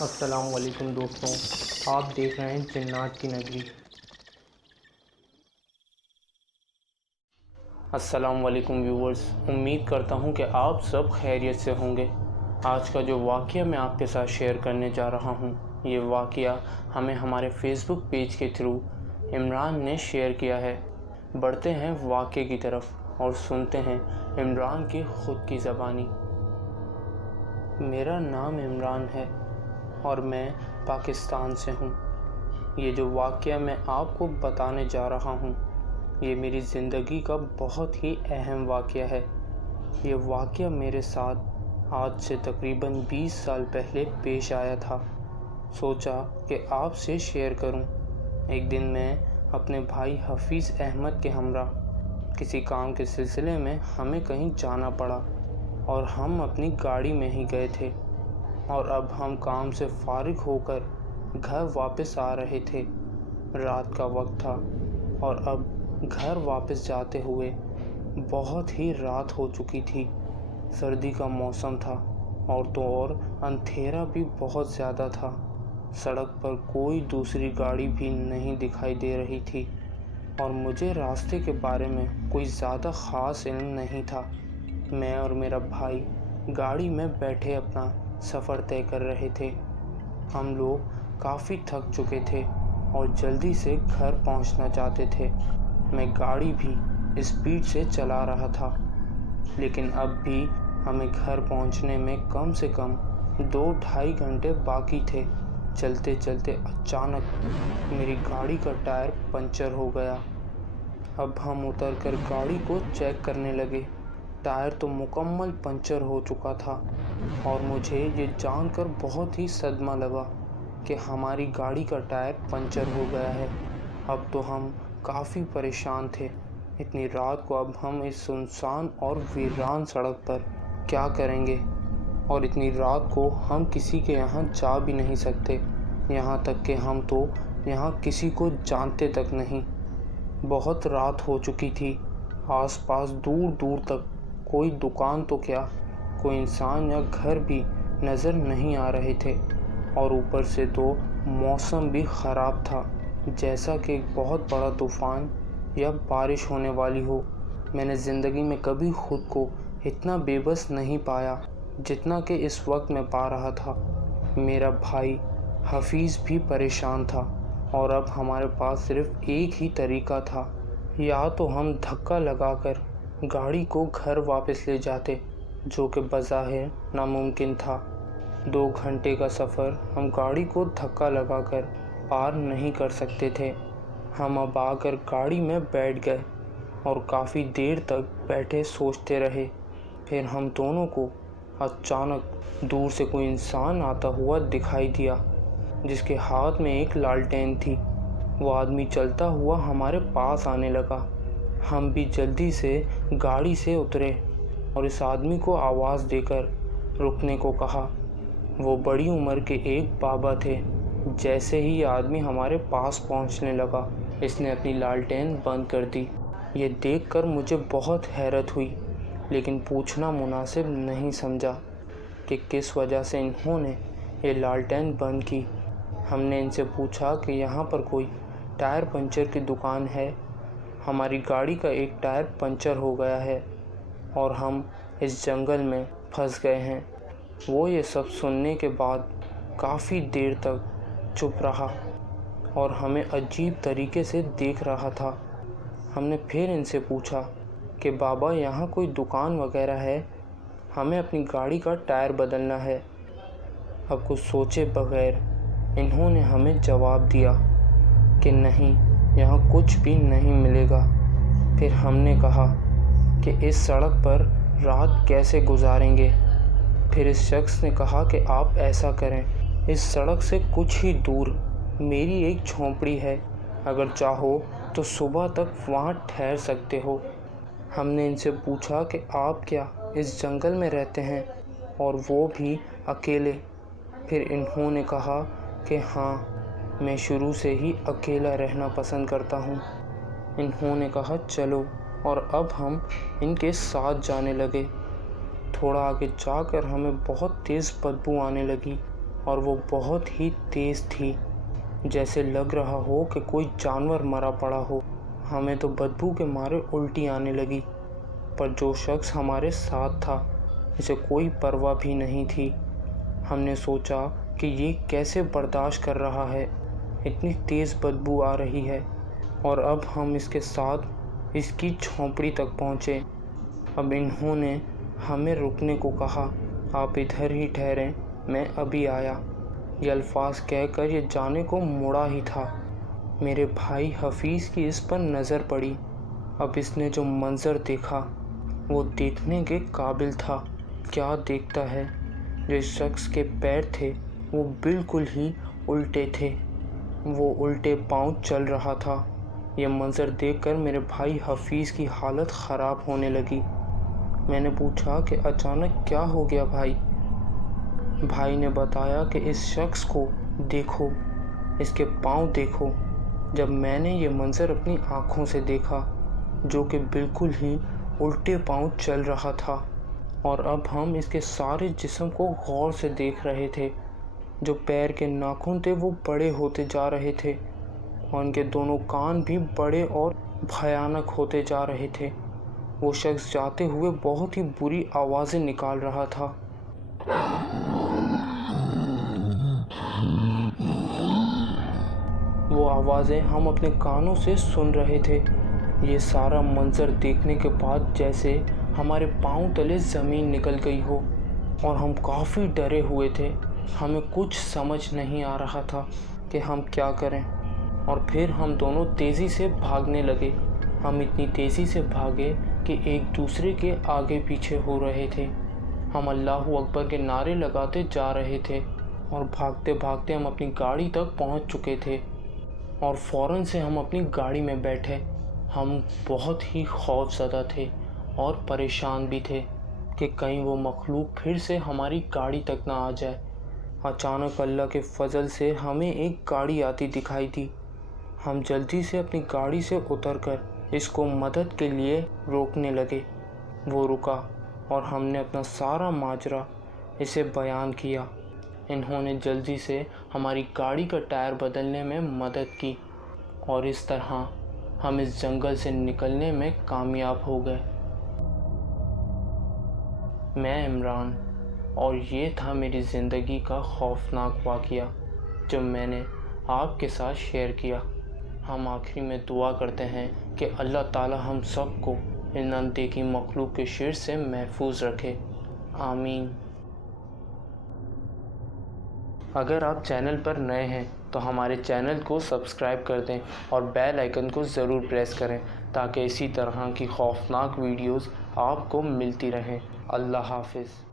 السلام علیکم دوستوں، آپ دیکھ رہے ہیں جنات کی نگری۔ السلام علیکم ویورز، امید کرتا ہوں کہ آپ سب خیریت سے ہوں گے۔ آج کا جو واقعہ میں آپ کے ساتھ شیئر کرنے جا رہا ہوں، یہ واقعہ ہمیں ہمارے فیس بک پیج کے تھرو عمران نے شیئر کیا ہے۔ بڑھتے ہیں واقعے کی طرف اور سنتے ہیں عمران کی خود کی زبانی۔ میرا نام عمران ہے اور میں پاکستان سے ہوں۔ یہ جو واقعہ میں آپ کو بتانے جا رہا ہوں، یہ میری زندگی کا بہت ہی اہم واقعہ ہے۔ یہ واقعہ میرے ساتھ آج سے تقریباً 20 سال پہلے پیش آیا تھا۔ سوچا کہ آپ سے شیئر کروں۔ ایک دن میں اپنے بھائی حفیظ احمد کے ہمراہ کسی کام کے سلسلے میں ہمیں کہیں جانا پڑا اور ہم اپنی گاڑی میں ہی گئے تھے، اور اب ہم کام سے فارغ ہو کر گھر واپس آ رہے تھے۔ رات کا وقت تھا اور اب گھر واپس جاتے ہوئے بہت ہی رات ہو چکی تھی۔ سردی کا موسم تھا اور تو اور اندھیرا بھی بہت زیادہ تھا۔ سڑک پر کوئی دوسری گاڑی بھی نہیں دکھائی دے رہی تھی اور مجھے راستے کے بارے میں کوئی زیادہ خاص علم نہیں تھا۔ میں اور میرا بھائی گاڑی میں بیٹھے اپنا سفر طے کر رہے تھے۔ ہم لوگ کافی تھک چکے تھے اور جلدی سے گھر پہنچنا چاہتے تھے۔ میں گاڑی بھی اسپیڈ سے چلا رہا تھا، لیکن اب بھی ہمیں گھر پہنچنے میں کم سے کم 2-2.5 گھنٹے باقی تھے۔ چلتے چلتے اچانک میری گاڑی کا ٹائر پنچر ہو گیا۔ اب ہم اتر کر گاڑی کو چیک کرنے لگے۔ ٹائر تو مکمل پنچر ہو چکا تھا اور مجھے یہ جان کر بہت ہی صدمہ لگا کہ ہماری گاڑی کا ٹائر پنچر ہو گیا ہے۔ اب تو ہم کافی پریشان تھے۔ اتنی رات کو اب ہم اس سنسان اور ویران سڑک پر کیا کریں گے، اور اتنی رات کو ہم کسی کے یہاں جا بھی نہیں سکتے، یہاں تک کہ ہم تو یہاں کسی کو جانتے تک نہیں۔ بہت رات ہو چکی تھی۔ آس پاس دور دور تک کوئی دکان تو کیا، کوئی انسان یا گھر بھی نظر نہیں آ رہے تھے، اور اوپر سے تو موسم بھی خراب تھا، جیسا کہ ایک بہت بڑا طوفان یا بارش ہونے والی ہو۔ میں نے زندگی میں کبھی خود کو اتنا بے بس نہیں پایا جتنا کہ اس وقت میں پا رہا تھا۔ میرا بھائی حفیظ بھی پریشان تھا، اور اب ہمارے پاس صرف ایک ہی طریقہ تھا، یا تو ہم دھکا لگا کر گاڑی کو گھر واپس لے جاتے، جو کہ بظاہر ناممکن تھا۔ 2 گھنٹے کا سفر ہم گاڑی کو دھکا لگا کر پار نہیں کر سکتے تھے۔ ہم اب آ کر گاڑی میں بیٹھ گئے اور کافی دیر تک بیٹھے سوچتے رہے۔ پھر ہم دونوں کو اچانک دور سے کوئی انسان آتا ہوا دکھائی دیا، جس کے ہاتھ میں ایک لالٹین تھی۔ وہ آدمی چلتا ہوا ہمارے پاس آنے لگا۔ ہم بھی جلدی سے گاڑی سے اترے اور اس آدمی کو آواز دے کر رکنے کو کہا۔ وہ بڑی عمر کے ایک بابا تھے۔ جیسے ہی یہ آدمی ہمارے پاس پہنچنے لگا، اس نے اپنی لالٹین بند کر دی۔ یہ دیکھ کر مجھے بہت حیرت ہوئی، لیکن پوچھنا مناسب نہیں سمجھا کہ کس وجہ سے انہوں نے یہ لالٹین بند کی۔ ہم نے ان سے پوچھا کہ یہاں پر کوئی ٹائر پنچر کی دکان ہے؟ ہماری گاڑی کا ایک ٹائر پنچر ہو گیا ہے اور ہم اس جنگل میں پھنس گئے ہیں۔ وہ یہ سب سننے کے بعد کافی دیر تک چپ رہا اور ہمیں عجیب طریقے سے دیکھ رہا تھا۔ ہم نے پھر ان سے پوچھا کہ بابا یہاں کوئی دکان وغیرہ ہے؟ ہمیں اپنی گاڑی کا ٹائر بدلنا ہے۔ اب کچھ سوچے بغیر انہوں نے ہمیں جواب دیا کہ نہیں، یہاں کچھ بھی نہیں ملے گا۔ پھر ہم نے کہا کہ اس سڑک پر رات کیسے گزاریں گے؟ پھر اس شخص نے کہا کہ آپ ایسا کریں، اس سڑک سے کچھ ہی دور میری ایک جھونپڑی ہے، اگر چاہو تو صبح تک وہاں ٹھہر سکتے ہو۔ ہم نے ان سے پوچھا کہ آپ کیا اس جنگل میں رہتے ہیں، اور وہ بھی اکیلے؟ پھر انہوں نے کہا کہ ہاں، میں شروع سے ہی اکیلا رہنا پسند کرتا ہوں۔ انہوں نے کہا چلو، اور اب ہم ان کے ساتھ جانے لگے۔ تھوڑا آگے جا کر ہمیں بہت تیز بدبو آنے لگی اور وہ بہت ہی تیز تھی، جیسے لگ رہا ہو کہ کوئی جانور مرا پڑا ہو۔ ہمیں تو بدبو کے مارے الٹی آنے لگی، پر جو شخص ہمارے ساتھ تھا اسے کوئی پرواہ بھی نہیں تھی۔ ہم نے سوچا کہ یہ کیسے برداشت کر رہا ہے، اتنی تیز بدبو آ رہی ہے، اور اب ہم اس کے ساتھ اس کی جھونپڑی تک پہنچے۔ اب انہوں نے ہمیں رکنے کو کہا، آپ ادھر ہی ٹھہریں، میں ابھی آیا۔ یہ الفاظ کہہ کر یہ جانے کو مڑا ہی تھا، میرے بھائی حفیظ کی اس پر نظر پڑی۔ اب اس نے جو منظر دیکھا وہ دیکھنے کے قابل تھا۔ کیا دیکھتا ہے، جس شخص کے پیر تھے وہ بالکل ہی الٹے تھے، وہ الٹے پاؤں چل رہا تھا۔ یہ منظر دیکھ کر میرے بھائی حفیظ کی حالت خراب ہونے لگی۔ میں نے پوچھا کہ اچانک کیا ہو گیا بھائی؟ بھائی نے بتایا کہ اس شخص کو دیکھو، اس کے پاؤں دیکھو۔ جب میں نے یہ منظر اپنی آنکھوں سے دیکھا، جو کہ بالکل ہی الٹے پاؤں چل رہا تھا، اور اب ہم اس کے سارے جسم کو غور سے دیکھ رہے تھے۔ جو پیر کے ناخن تھے وہ بڑے ہوتے جا رہے تھے، اور ان کے دونوں کان بھی بڑے اور بھیانک ہوتے جا رہے تھے۔ وہ شخص جاتے ہوئے بہت ہی بری آوازیں نکال رہا تھا۔ وہ آوازیں ہم اپنے کانوں سے سن رہے تھے۔ یہ سارا منظر دیکھنے کے بعد جیسے ہمارے پاؤں تلے زمین نکل گئی ہو، اور ہم کافی ڈرے ہوئے تھے۔ ہمیں کچھ سمجھ نہیں آ رہا تھا کہ ہم کیا کریں، اور پھر ہم دونوں تیزی سے بھاگنے لگے۔ ہم اتنی تیزی سے بھاگے کہ ایک دوسرے کے آگے پیچھے ہو رہے تھے۔ ہم اللہ اکبر کے نعرے لگاتے جا رہے تھے، اور بھاگتے بھاگتے ہم اپنی گاڑی تک پہنچ چکے تھے، اور فوراً سے ہم اپنی گاڑی میں بیٹھے۔ ہم بہت ہی خوف زدہ تھے اور پریشان بھی تھے کہ کہیں وہ مخلوق پھر سے ہماری گاڑی تک نہ آ جائے۔ اچانک اللہ کے فضل سے ہمیں ایک گاڑی آتی دکھائی دی۔ ہم جلدی سے اپنی گاڑی سے اتر کر اس کو مدد کے لیے روکنے لگے۔ وہ رکا اور ہم نے اپنا سارا ماجرا اسے بیان کیا۔ انہوں نے جلدی سے ہماری گاڑی کا ٹائر بدلنے میں مدد کی، اور اس طرح ہم اس جنگل سے نکلنے میں کامیاب ہو گئے۔ میں عمران، اور یہ تھا میری زندگی کا خوفناک واقعہ جو میں نے آپ کے ساتھ شیئر کیا۔ ہم آخری میں دعا کرتے ہیں کہ اللہ تعالی ہم سب کو ان اندیکھی مخلوق کے شر سے محفوظ رکھے، آمین۔ اگر آپ چینل پر نئے ہیں تو ہمارے چینل کو سبسکرائب کر دیں اور بیل آئیکن کو ضرور پریس کریں تاکہ اسی طرح کی خوفناک ویڈیوز آپ کو ملتی رہیں۔ اللہ حافظ۔